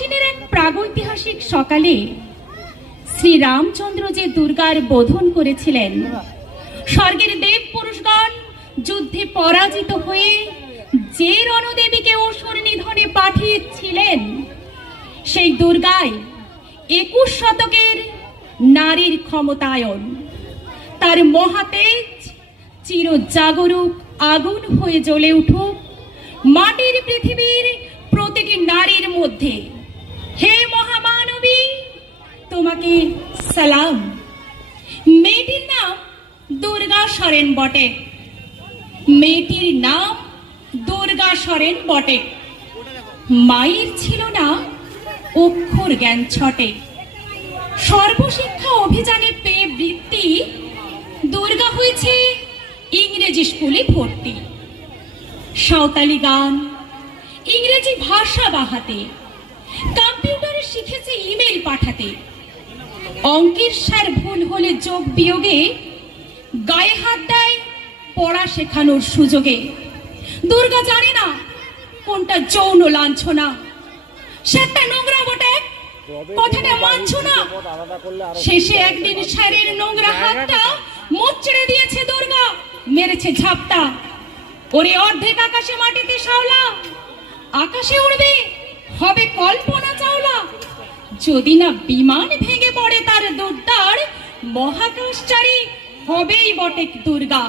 আশ্বিনের এক প্রাগৈতিহাসিক সকালে শ্রী রামচন্দ্র যে দুর্গার বোধন করেছিলেন, স্বর্গের দেব পুরুষগণ যুদ্ধে পরাজিত হয়ে যে রণদেবীকে অসুর নিধনে পাঠিয়েছিলেন, সেই দুর্গায় একুশ শতকের নারীর ক্ষমতায়ন, তার মহাতেজ চির জাগরুক আগুন হয়ে জ্বলে উঠুক। মাটির পৃথিবীর প্রতিটি নারীর মধ্যে তোমাকে সালাম। মেয়েটির নাম দুর্গা সরেন বটে। মেয়েটির নাম দুর্গা সরেন বটে। মায়ের ছিল না অক্ষর জ্ঞান ছটে। সর্বশিক্ষা অভিযানে পেয়ে বৃত্তি দুর্গা হয়েছে ইংরেজি স্কুলে ভর্তি। সাঁওতালি গান, ইংরেজি ভাষা বাহাতে, কম্পিউটারে শিখেছে ইমেল পাঠাতে। অঙ্কের স্যার ভুল হলে যোগ বিয়োগে, গায়ে হাত দেয় পড়া শেখানোর সুযোগে। দুর্গা জানে না কোনটা যৌন লাঞ্ছনা। সেটা নোংরা বটে। কথাটা মানছো না? শেষে একদিন স্যারের নোংরা হাতটা মোচড়ে দিয়েছে দুর্গা, মেরেছে ঝাপটা। ওরে অর্ধেক আকাশে মাটিতে শাওলা, আকাশে উড়বে। যদি না বিমান ভেঙে পড়ে তার দুর্দার মহাকাশচারী হবেই বটে দুর্গা।